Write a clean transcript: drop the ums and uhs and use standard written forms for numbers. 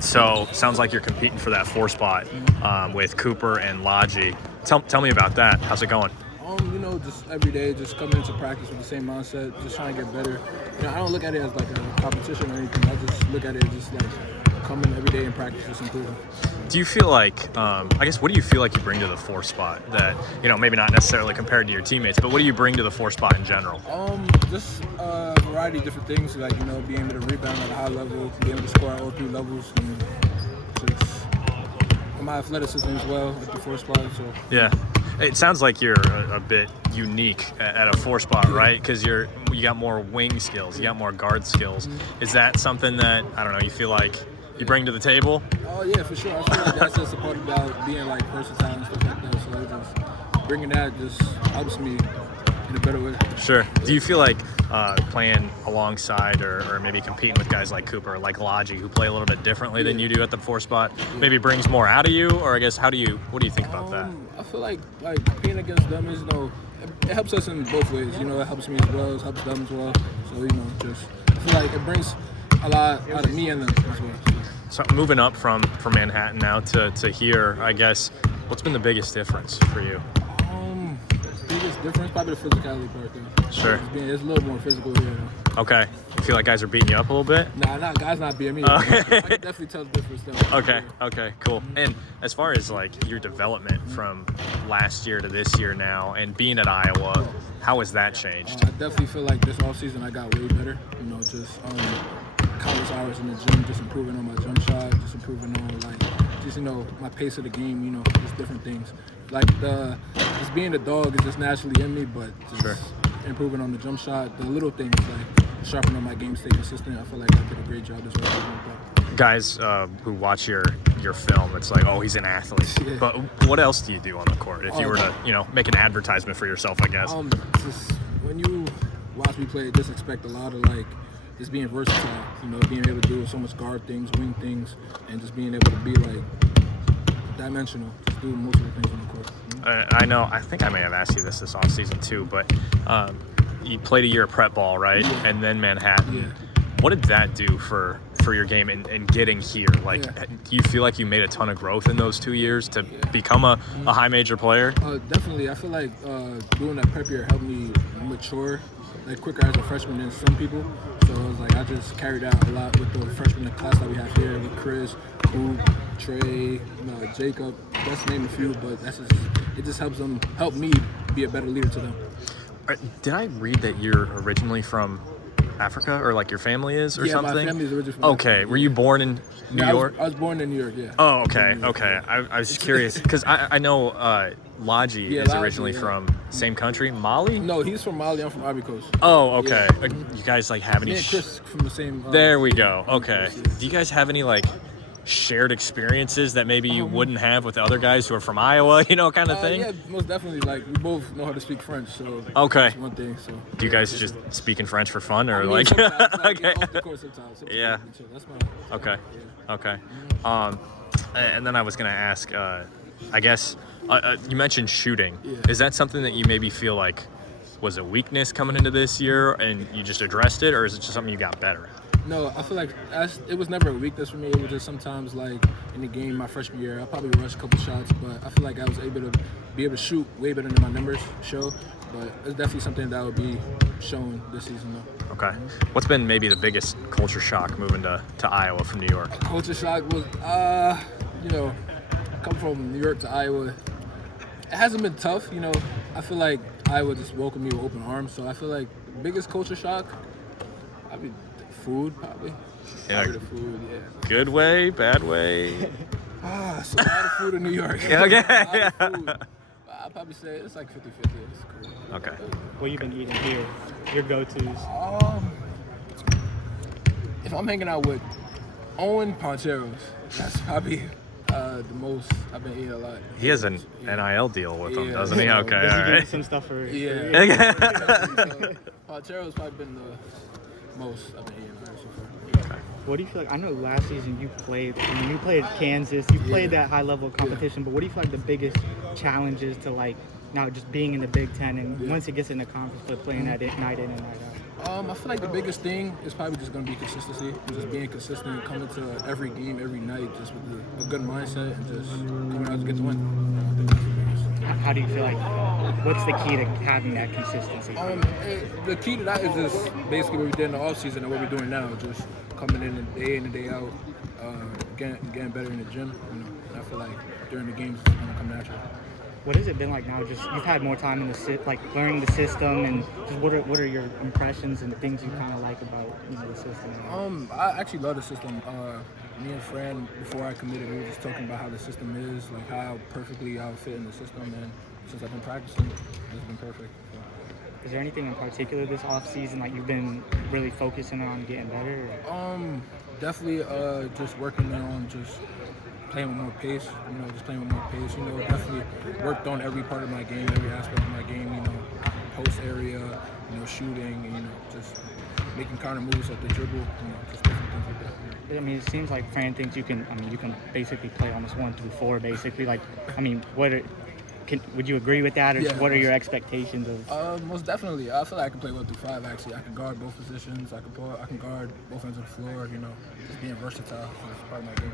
So sounds like you're competing for that 4 spot with Cooper and Logi. Tell me about that. How's it going? Just every day, just coming into practice with the same mindset, just trying to get better. I don't look at it as like a competition or anything. I just look at it just like coming every day in practice, just improving. Do you feel like, what do you feel like you bring to the 4 spot that, maybe not necessarily compared to your teammates, but what do you bring to the 4 spot in general? Just a variety of different things, like, being able to rebound at a high level, being able to score at all 3 levels, and just my athleticism as well at the 4 spot. So yeah. It sounds like you're a bit unique at a 4 spot, right? Because you got more wing skills, you got more guard skills. Is that something that, I don't know, you feel like you bring to the table? Oh, yeah, for sure. I feel like that's just a part about being, like, versatile and stuff like that. So just bringing that just helps me in a better way. Sure. Do you feel like playing alongside or maybe competing with guys like Cooper, like Logi, who play a little bit differently than you do at the 4 spot, maybe brings more out of you? Or I guess, what do you think about that? I feel like competing against them is, it helps us in both ways. It helps me as well, it helps them as well. So, just I feel like it brings a lot out of me and them as well. So moving up from Manhattan now to here, I guess, what's been the biggest difference for you? Biggest difference, probably the physicality part there. Sure. It's a little more physical here. Okay. You feel like guys are beating you up a little bit? Nah, guys not beating me. Okay. I can definitely tell the difference though. Okay, cool. And as far as like your development from last year to this year now and being at Iowa, how has that changed? I definitely feel like this offseason I got way better. Just countless hours in the gym, just improving on my jump shot, just improving on my pace of the game, just different things. Like just being a dog is just naturally in me, but just improving on the jump shot, the little things like sharpening my game, stay consistent. I feel like I did a great job this week. Guys who watch your film, it's like, oh, he's an athlete. Yeah. But what else do you do on the court? If you were to, make an advertisement for yourself, I guess. Just when you watch me play, just expect a lot of just being versatile. Being able to do so much guard things, wing things, and just being able to be dimensional. Just do multiple things on the court. I know. I think I may have asked you this offseason too, but you played a year of prep ball, right? Yeah. And then Manhattan. Yeah. What did that do for your game and getting here? Do you feel like you made a ton of growth in those 2 years to become a high major player? Definitely. I feel like doing that prep year helped me mature quicker as a freshman than some people. So it was I just carried out a lot with the freshman class that we have here with Chris, Coop, Trey, Jacob. That's to name a few, but it just help me be a better leader to them. Did I read that you're originally from Africa, or your family is, or something? Yeah, my family's originally from Africa. Africa. Were you born in New York? I was born in New York, yeah. Oh, okay. I was curious, because I know Logi is originally from same country, Mali? No, he's from Mali. I'm from Ivory Coast. Oh, okay. Yeah. You guys have any... Me and Chris from the same... there we go. Okay. Do you guys have any, shared experiences that maybe you wouldn't have with the other guys who are from Iowa, kind of thing? Yeah, most definitely. We both know how to speak French, so okay. That's one thing. So do you guys just speak in French for fun, or sometimes, okay? Off the court sometimes yeah. That's fine. Okay. Yeah. Okay. And then I was gonna ask, I guess you mentioned shooting. Yeah. Is that something that you maybe feel like was a weakness coming into this year, and you just addressed it, or is it just something you got better at? No, I feel like it was never a weakness for me. It was just sometimes in the game my freshman year, I probably rushed a couple shots, but I feel like I was able to shoot way better than my numbers show. But it's definitely something that will be shown this season though. Okay. What's been maybe the biggest culture shock moving to Iowa from New York? Culture shock was, come from New York to Iowa. It hasn't been tough, I feel like Iowa just welcomed me with open arms. So I feel like the biggest culture shock, food, probably. Yeah. Probably the food, yeah. Good way, bad way? So a lot of food in New York. Yeah, okay. A lot of food. I'd probably say it's 50-50. It's cool. Okay. What you been eating here? Your go-tos? If I'm hanging out with Owen Poncheros, that's probably the most I've been eating a lot. He has an NIL deal with him, doesn't he? Okay, Does he all give right. some stuff for... Yeah. Poncheros probably been the most I've been eating so far. What do you feel like? I know last season you played at Kansas, you played that high level competition, but what do you feel like the biggest challenge is to now just being in the Big Ten and once it gets in the conference play, playing that night in and night I feel like the biggest thing is probably just going to be consistency. Just being consistent, coming to every game, every night, just with a good mindset and just coming out to get the win. I think that's the biggest. How do you feel like, what's the key to having that consistency? The key to that is just basically what we did in the offseason and what we're doing now. Just coming in and day out, getting better in the gym. You know, and I feel like during the games it's going to come natural. What has it been like now? Just you've had more time in the learning the system, and just what are your impressions and things you kind of like about the system? I actually love the system. Me and Fran, before I committed, we were just talking about how the system is, like how perfectly I would fit in the system, and since I've been practicing, it's been perfect. So. Is there anything in particular this off season like you've been really focusing on getting better? Definitely just working on just playing with more pace, just playing with more pace. Definitely worked on every part of my game, every aspect of my game, post area, shooting, and, just making counter moves at the dribble, just different things like that. I mean, it seems like Fran thinks you can basically play almost 1 through 4, basically. Like, I mean, would you agree with that, or Yeah. What are your expectations of? Most definitely. I feel like I can play 1 through 5. Actually, I can guard both positions. I can guard both ends of the floor. Just being versatile is part of my game.